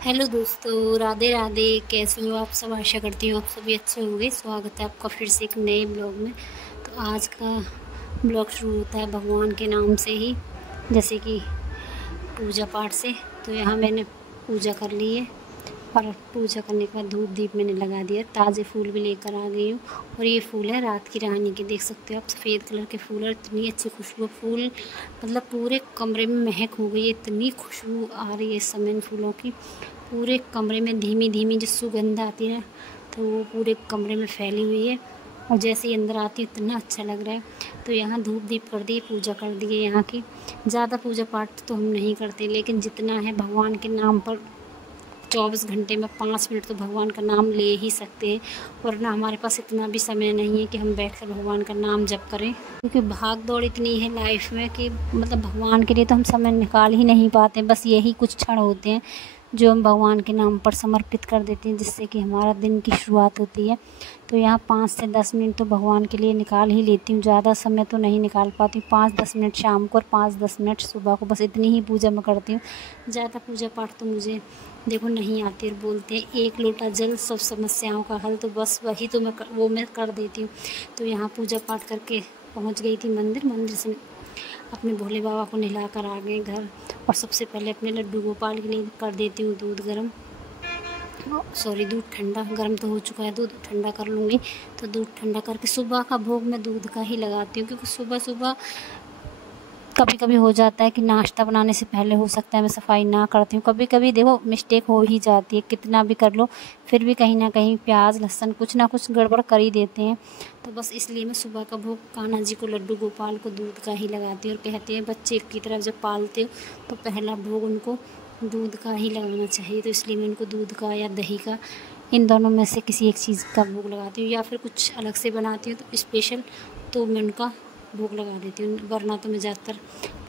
Hello दोस्तों, राधे राधे। कैसे हो आप सब? आशा करती हूँ आप सभी अच्छे होंगे। स्वागत है आपका फिर से एक नए ब्लॉग में। तो आज का ब्लॉग शुरू होता है भगवान के नाम से ही, जैसे कि पूजा पाठ से। तो यहाँ मैंने पूजा कर ली है और पूजा करने के बाद धूप दीप मैंने लगा दिया। ताज़े फूल भी लेकर आ गई हूँ और ये फूल है रात की रानी के, देख सकते हो आप, सफ़ेद कलर के फूल और इतनी अच्छी खुशबू फूल, मतलब पूरे कमरे में महक हो गई है। इतनी खुशबू आ रही है इस समय इन फूलों की, पूरे कमरे में धीमी धीमी जो सुगंध आती है तो वो पूरे कमरे में फैली हुई है। और जैसे ही अंदर आती है इतना अच्छा लग रहा है। तो यहाँ धूप दीप कर दिए, पूजा कर दी है यहाँ की। ज़्यादा पूजा पाठ तो हम नहीं करते, लेकिन जितना है भगवान के नाम पर 24 घंटे में 5 मिनट तो भगवान का नाम ले ही सकते हैं। वरना हमारे पास इतना भी समय नहीं है कि हम बैठकर भगवान का नाम जप करें, क्योंकि भाग दौड़ इतनी है लाइफ में कि मतलब भगवान के लिए तो हम समय निकाल ही नहीं पाते। बस यही कुछ क्षण होते हैं जो हम भगवान के नाम पर समर्पित कर देते हैं, जिससे कि हमारा दिन की शुरुआत होती है। तो यहाँ 5 से 10 मिनट तो भगवान के लिए निकाल ही लेती हूँ, ज़्यादा समय तो नहीं निकाल पाती हूँ। 5-10 मिनट शाम को और 5-10 मिनट सुबह को, बस इतनी ही पूजा मैं करती हूँ। ज़्यादा पूजा पाठ तो मुझे देखो नहीं आती। और बोलते हैं एक लोटा जल सब समस्याओं का हल, तो बस वही तो मैं कर देती हूँ। तो यहाँ पूजा पाठ करके पहुँच गई थी मंदिर से अपने भोले बाबा को नहला कर आ गए घर। और सबसे पहले अपने लड्डू गोपाल के लिए कर देती हूँ दूध गर्म, सॉरी दूध ठंडा। गर्म तो हो चुका है, दूध ठंडा कर लूँगी। तो दूध ठंडा करके सुबह का भोग मैं दूध का ही लगाती हूँ, क्योंकि सुबह सुबह कभी कभी हो जाता है कि नाश्ता बनाने से पहले हो सकता है मैं सफाई ना करती हूँ। कभी कभी देखो मिस्टेक हो ही जाती है, कितना भी कर लो फिर भी कहीं ना कहीं प्याज लहसुन कुछ ना कुछ गड़बड़ कर ही देते हैं। तो बस इसलिए मैं सुबह का भोग कान्हा जी को, लड्डू गोपाल को दूध का ही लगाती हूँ। और कहते हैं बच्चे की तरफ जब पालते हो तो पहला भोग उनको दूध का ही लगाना चाहिए। तो इसलिए मैं उनको दूध का या दही का, इन दोनों में से किसी एक चीज़ का भोग लगाती हूँ, या फिर कुछ अलग से बनाती हूँ तो स्पेशल तो मैं उनका भोग लगा देती हूँ। वरना तो मैं ज़्यादातर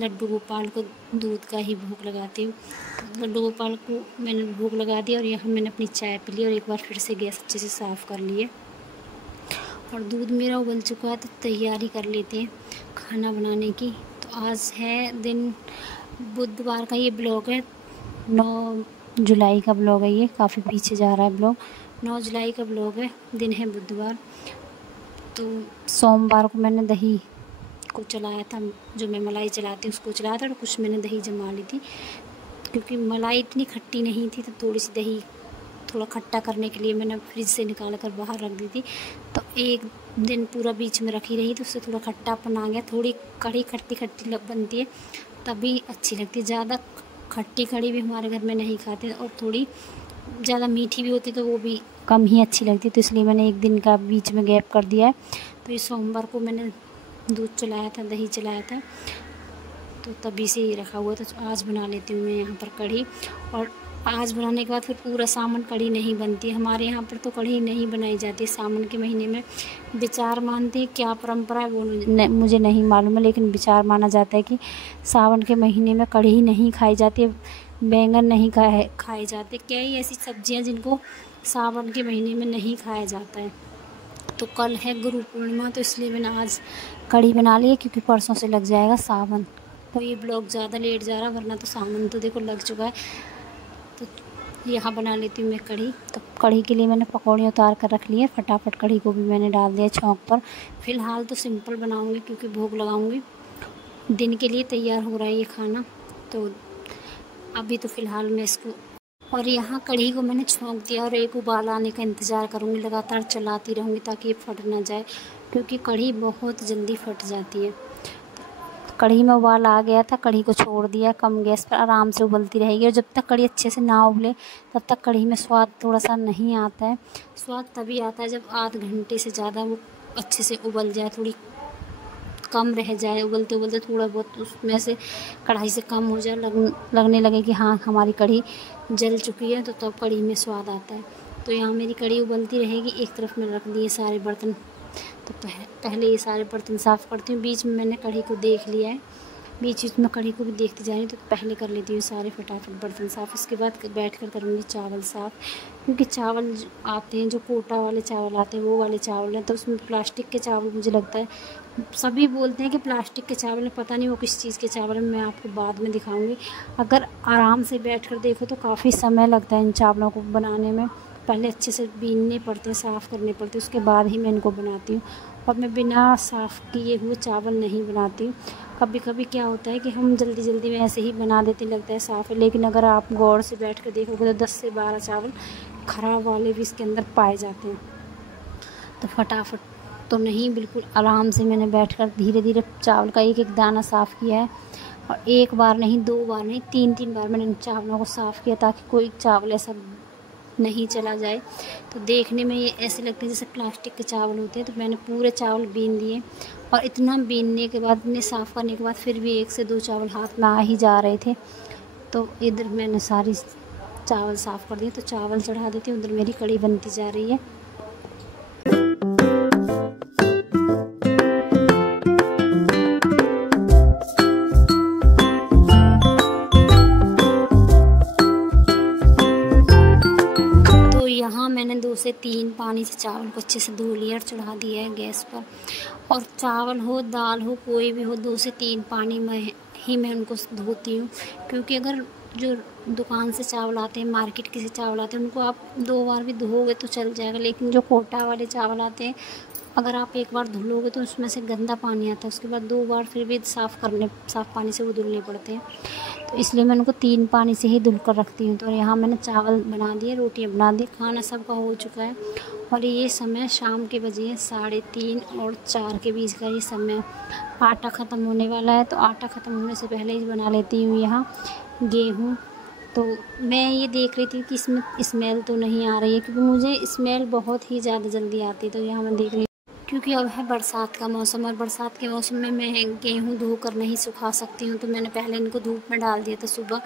लड्डू गोपाल को दूध का ही भोग लगाती हूँ। तो लड्डू गोपाल को मैंने भोग लगा दिया और यहाँ मैंने अपनी चाय पी ली और एक बार फिर से गैस अच्छे से साफ़ कर लिए। और दूध मेरा उबल चुका है तो तैयारी कर लेते हैं खाना बनाने की। तो आज है दिन बुधवार का, ये ब्लॉग है 9 जुलाई का ब्लॉग है, ये काफ़ी पीछे जा रहा है ब्लॉग। 9 जुलाई का ब्लॉग है, दिन है बुधवार। तो सोमवार को मैंने दही को चलाया था, जो मैं मलाई चलाती हूँ उसको चलाया था, और कुछ मैंने दही जमा ली थी, क्योंकि मलाई इतनी खट्टी नहीं थी तो थोड़ी सी दही थोड़ा खट्टा करने के लिए मैंने फ्रिज से निकाल कर बाहर रख दी थी। तो एक दिन पूरा बीच में रखी रही तो उससे थोड़ा खट्टापन आ गया। थोड़ी कड़ी खट्टी खट्टी बनती है तभी अच्छी लगती है। ज़्यादा खट्टी कड़ी भी हमारे घर में नहीं खाते, और थोड़ी ज़्यादा मीठी भी होती तो वो भी कम ही अच्छी लगती। तो इसलिए मैंने एक दिन का बीच में गैप कर दिया है। तो ये सोमवार को मैंने दूध चलाया था, दही चलाया था, तो तभी से ही रखा हुआ था। तो आज बना लेती हूँ मैं यहाँ पर कढ़ी। और आज बनाने के बाद फिर पूरा सावन कढ़ी नहीं बनती है हमारे यहाँ पर, तो कढ़ी नहीं बनाई जाती सावन के महीने में। विचार मानते हैं, क्या परंपरा है वो मुझे नहीं मालूम है, लेकिन विचार माना जाता है कि सावन के महीने में कढ़ी नहीं खाई जाती, बैंगन नहीं खाए जाते। कई ऐसी सब्जियाँ जिनको सावन के महीने में नहीं खाया जाता है। तो कल है गुरु पूर्णिमा, तो इसलिए मैंने आज कढ़ी बना ली है, क्योंकि परसों से लग जाएगा सावन। तो ये ब्लॉग ज़्यादा लेट जा रहा, वरना तो सावन तो देखो लग चुका है। तो यहाँ बना लेती हूँ मैं कढ़ी। तो कढ़ी के लिए मैंने पकौड़े उतार कर रख लिए, फटाफट कढ़ी को भी मैंने डाल दिया छौंक पर। फ़िलहाल तो सिंपल बनाऊँगी, क्योंकि भोग लगाऊँगी। दिन के लिए तैयार हो रहा है ये खाना, तो अभी तो फ़िलहाल मैं इसको, और यहाँ कढ़ी को मैंने छौंक दिया और एक उबाल आने का इंतज़ार करूँगी। लगातार चलाती रहूँगी ताकि ये फट ना जाए, क्योंकि कढ़ी बहुत जल्दी फट जाती है। कढ़ी में उबाल आ गया था, कढ़ी को छोड़ दिया कम गैस पर, आराम से उबलती रहेगी। और जब तक कढ़ी अच्छे से ना उबले तब तक कढ़ी में स्वाद थोड़ा सा नहीं आता है। स्वाद तभी आता है जब आध घंटे से ज़्यादा वो अच्छे से उबल जाए, थोड़ी कम रह जाए, उबलते उबलते थोड़ा बहुत उसमें से कढ़ाई से कम हो जाए, लगने लगे कि हाँ हमारी कढ़ी जल चुकी है, तो तब कढ़ी में स्वाद आता है। तो यहाँ मेरी कढ़ी उबलती रहेगी। एक तरफ में रख दिए सारे बर्तन, तो पहले ये सारे बर्तन साफ़ करती हूँ। बीच में मैंने कढ़ी को देख लिया है, बीच बीच में कढ़ी को भी देखती जा रही हूँ। तो पहले कर लेती हूँ सारे फटाफट बर्तन साफ़, उसके बाद बैठ कर करूँगी चावल साफ़, क्योंकि चावल आते हैं जो कोटा वाले चावल आते हैं वो वाले चावल हैं। तो उसमें प्लास्टिक के चावल मुझे लगता है सभी बोलते हैं कि प्लास्टिक के चावल है, पता नहीं वो किस चीज़ के चावल है, मैं आपको बाद में दिखाऊंगी। अगर आराम से बैठकर देखो तो काफ़ी समय लगता है इन चावलों को बनाने में। पहले अच्छे से बीनने पड़ते हैं, साफ़ करने पड़ते हैं, उसके बाद ही मैं इनको बनाती हूँ। और मैं बिना साफ़ किए हुए चावल नहीं बनाती हूँ। कभी कभी क्या होता है कि हम जल्दी जल्दी में ऐसे ही बना देते, लगता है साफ़ है, लेकिन अगर आप गौर से बैठ कर देखोगे तो 10 से 12 चावल ख़राब वाले भी इसके अंदर पाए जाते हैं। तो फटाफट तो नहीं, बिल्कुल आराम से मैंने बैठकर धीरे धीरे चावल का एक एक दाना साफ़ किया है। और एक बार नहीं, 2 बार नहीं, 3 बार मैंने इन चावलों को साफ़ किया, ताकि कोई चावल ऐसा नहीं चला जाए। तो देखने में ये ऐसे लगते हैं जैसे प्लास्टिक के चावल होते हैं। तो मैंने पूरे चावल बीन दिए, और इतना बीनने के बाद, इतने साफ़ करने के बाद फिर भी 1 से 2 चावल हाथ में आ ही जा रहे थे। तो इधर मैंने सारी चावल साफ़ कर दिए। तो चावल चढ़ा देती हूँ, उधर मेरी कढ़ी बनती जा रही है। यहाँ मैंने 2 से 3 पानी से चावल को अच्छे से धो लिया और चढ़ा दिया है गैस पर। और चावल हो, दाल हो, कोई भी हो, 2 से 3 पानी में ही मैं उनको धोती हूँ। क्योंकि अगर जो दुकान से चावल आते हैं, मार्केट के से चावल आते हैं, उनको आप 2 बार भी धोओगे तो चल जाएगा। लेकिन जो कोटा वाले चावल आते हैं, अगर आप एक बार धुलोगे तो उसमें से गंदा पानी आता है, उसके बाद 2 बार फिर भी साफ़ पानी से वो धुलने पड़ते हैं। तो इसलिए मैं उनको 3 पानी से ही धुल कर रखती हूँ। तो यहाँ मैंने चावल बना दिए, रोटियाँ बना दी, खाना सबका हो चुका है। और ये समय शाम के बजे हैं 3:30 और 4 के बीच का ये समय। आटा ख़त्म होने वाला है, तो आटा ख़त्म होने से पहले ही बना लेती हूँ यहाँ गेहूँ। तो मैं ये देख रही थी कि इसमें स्मेल तो नहीं आ रही है, क्योंकि मुझे स्मेल बहुत ही ज़्यादा जल्दी आती है। तो यहाँ मैं देख रही, क्योंकि अब है बरसात का मौसम, और बरसात के मौसम में मैं गेहूँ धोकर नहीं सुखा सकती हूँ। तो मैंने पहले इनको धूप में डाल दिया था सुबह।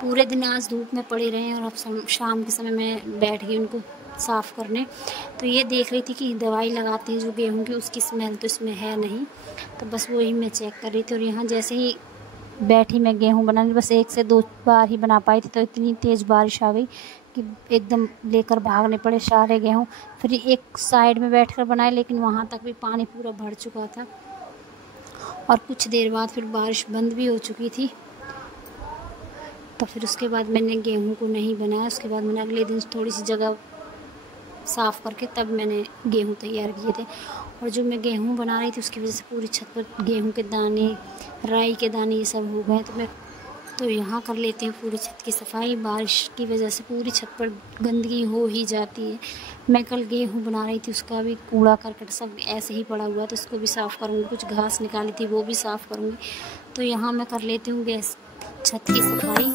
पूरे दिन आज धूप में पड़े रहे, और अब शाम के समय मैं बैठ गई उनको साफ़ करने। तो ये देख रही थी कि दवाई लगाती हैं जो गेहूँ की, उसकी स्मेल तो इसमें है नहीं। तो बस वही मैं चेक कर रही थी। और यहाँ जैसे ही बैठी मैं गेहूँ बनाने, बस 1 से 2 बार ही बना पाई थी, तो इतनी तेज़ बारिश आ गई कि एकदम लेकर भागने पड़े सारे गेहूँ। फिर एक साइड में बैठकर बनाए, लेकिन वहाँ तक भी पानी पूरा भर चुका था। और कुछ देर बाद फिर बारिश बंद भी हो चुकी थी। तो फिर उसके बाद मैंने गेहूँ को नहीं बनाया। उसके बाद मैंने अगले दिन थोड़ी सी जगह साफ़ करके तब मैंने गेहूँ तैयार किए थे। और जो मैं गेहूँ बना रही थी, उसकी वजह से पूरी छत पर गेहूँ के दाने, राई के दाने, ये सब हो गए। तो यहाँ कर लेती हूँ पूरी छत की सफाई। बारिश की वजह से पूरी छत पर गंदगी हो ही जाती है। मैं कल गेहूँ बना रही थी, उसका भी कूड़ा करकट सब ऐसे ही पड़ा हुआ, तो उसको भी साफ़ करूँगी। कुछ घास निकाली थी, वो भी साफ़ करूँगी। तो यहाँ मैं कर लेती हूँ छत की सफाई।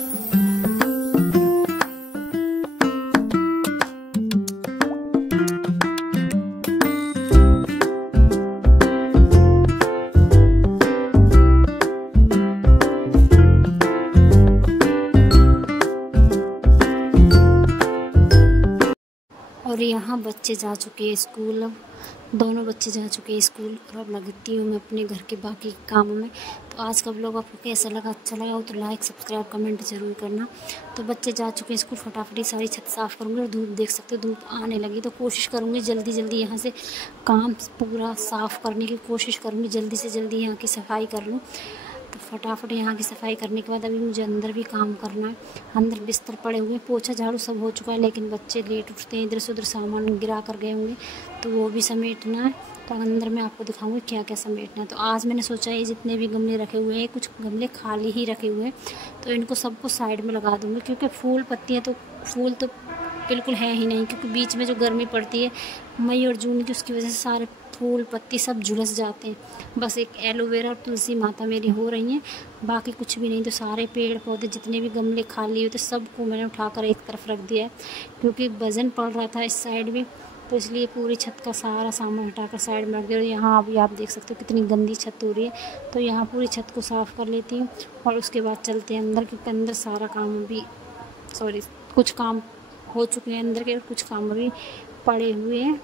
और यहाँ बच्चे जा चुके हैं स्कूल। अब दोनों बच्चे जा चुके हैं स्कूल, और अब लगती हूँ मैं अपने घर के बाकी कामों में। तो आज का व्लॉग आपको कैसा लगा? अच्छा लगा हो तो लाइक, सब्सक्राइब, कमेंट ज़रूर करना। तो बच्चे जा चुके हैं स्कूल, फटाफट ही सारी छत साफ़ करूँगी। और धूप देख सकते हो, धूप आने लगी, तो कोशिश करूँगी जल्दी जल्दी यहाँ से काम पूरा साफ़ करने की कोशिश करूँगी, जल्दी से जल्दी यहाँ की सफाई कर लूँ। तो फटाफट यहाँ की सफाई करने के बाद अभी मुझे अंदर भी काम करना है। अंदर बिस्तर पड़े हुए, पोछा झाड़ू सब हो चुका है, लेकिन बच्चे लेट उठते हैं, इधर से उधर सामान गिरा कर गए होंगे, तो वो भी समेटना है। तो अंदर मैं आपको दिखाऊंगी क्या क्या समेटना है। तो आज मैंने सोचा है जितने भी गमले रखे हुए हैं, कुछ गमले खाली ही रखे हुए हैं, तो इनको सबको साइड में लगा दूँगी। क्योंकि फूल पत्तियाँ तो फूल तो बिल्कुल है ही नहीं, क्योंकि बीच में जो गर्मी पड़ती है मई और जून की, उसकी वजह से सारे फूल पत्ती सब झुलस जाते हैं। बस एक एलोवेरा और तुलसी माता मेरी हो रही हैं, बाकी कुछ भी नहीं। तो सारे पेड़ पौधे जितने भी गमले खाली होते सबको मैंने उठाकर एक तरफ रख दिया है, क्योंकि वज़न पड़ रहा था इस साइड भी। तो इसलिए पूरी छत का सारा सामान हटाकर साइड में रख दिया। और यहाँ अभी आप देख सकते हो कितनी गंदी छत हो रही है। तो यहाँ पूरी छत को साफ़ कर लेती हूँ, और उसके बाद चलते हैं अंदर, क्योंकि अंदर सारा काम अभी कुछ काम हो चुके हैं अंदर के, और कुछ काम अभी पड़े हुए हैं।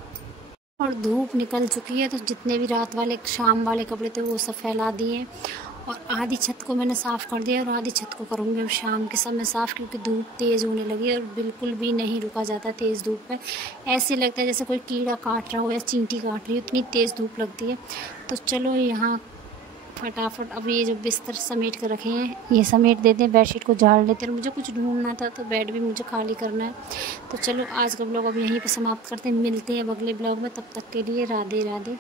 और धूप निकल चुकी है, तो जितने भी रात वाले शाम वाले कपड़े थे वो सब फैला दिए। और आधी छत को मैंने साफ़ कर दिया और आधी छत को करूँगी अब शाम के समय साफ़, क्योंकि धूप तेज़ होने लगी है और बिल्कुल भी नहीं रुका जाता तेज़ धूप में। ऐसे लगता है जैसे कोई कीड़ा काट रहा हो या चींटी काट रही हो, इतनी तेज़ धूप लगती है। तो चलो यहाँ फटाफट अब ये जो बिस्तर समेट कर रखे हैं ये समेट देते हैं, बेडशीट को झाड़ लेते हैं। और मुझे कुछ ढूंढना था तो बेड भी मुझे खाली करना है। तो चलो आज का ब्लॉग अब यहीं पे समाप्त करते हैं, मिलते हैं अब अगले ब्लॉग में। तब तक के लिए राधे राधे।